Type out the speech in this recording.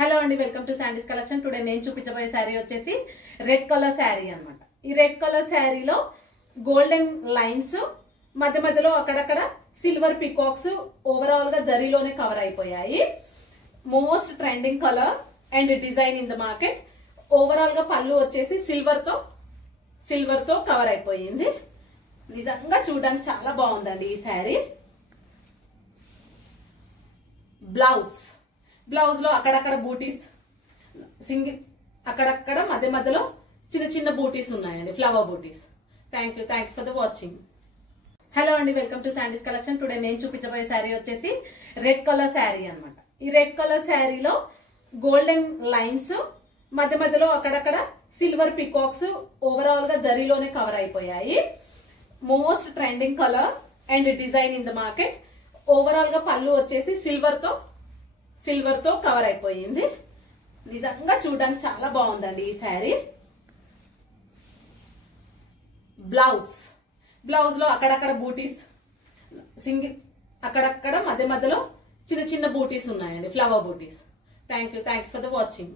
Hello అండి, welcome to Sandy's collection. Today నేను చూపించబోయే శారీ వచ్చేసి రెడ్ కలర్ శారీ అన్నమాట. ఈ రెడ్ కలర్ శారీలో గోల్డెన్ లైన్స్ మధ్య మధ్యలో అక్కడక్కడ సిల్వర్ పికాక్స్ ఓవరాల్ గా జరీలోనే కవర్ అయిపోయాయి. Most trending colour and design in the market. Overall గా పళ్ళు వచ్చేసి సిల్వర్ తో కవర్ అయిపోయింది. నిజంగా చూడడానికి చాలా బాగుందండి ఈ శారీ. బ్లౌజ్ లో అక్కడక్కడ బూటీస్, అక్కడక్కడ మధ్య మధ్యలో చిన్న చిన్న బూటీస్ ఉన్నాయండి, flower booties. Thank you for the watching. Hello అండి, welcome to Sandy's collection. Today నేను చూపించబోయే శారీ వచ్చేసి రెడ్ కలర్ శారీ అన్నమాట. ఈ రెడ్ కలర్ శారీలో గోల్డెన్ లైన్స్ మధ్య మధ్యలో అక్కడక్కడ సిల్వర్ పికాక్స్ ఓవరాల్ గా జరీలోనే కవర్ అయిపోయాయి. Most trending colour and design in the market. Overall గా పళ్ళు వచ్చేసి సిల్వర్ తో కవర్ అయిపోయింది. నిజంగా చూడడానికి చాలా బాగుందండి ఈ శారీ. బ్లౌజ్ లో అక్కడక్కడ బూటీస్, అక్కడక్కడ మధ్య మధ్యలో చిన్న చిన్న బూటీస్ ఉన్నాయండి, flower booties. Thank you for the watching.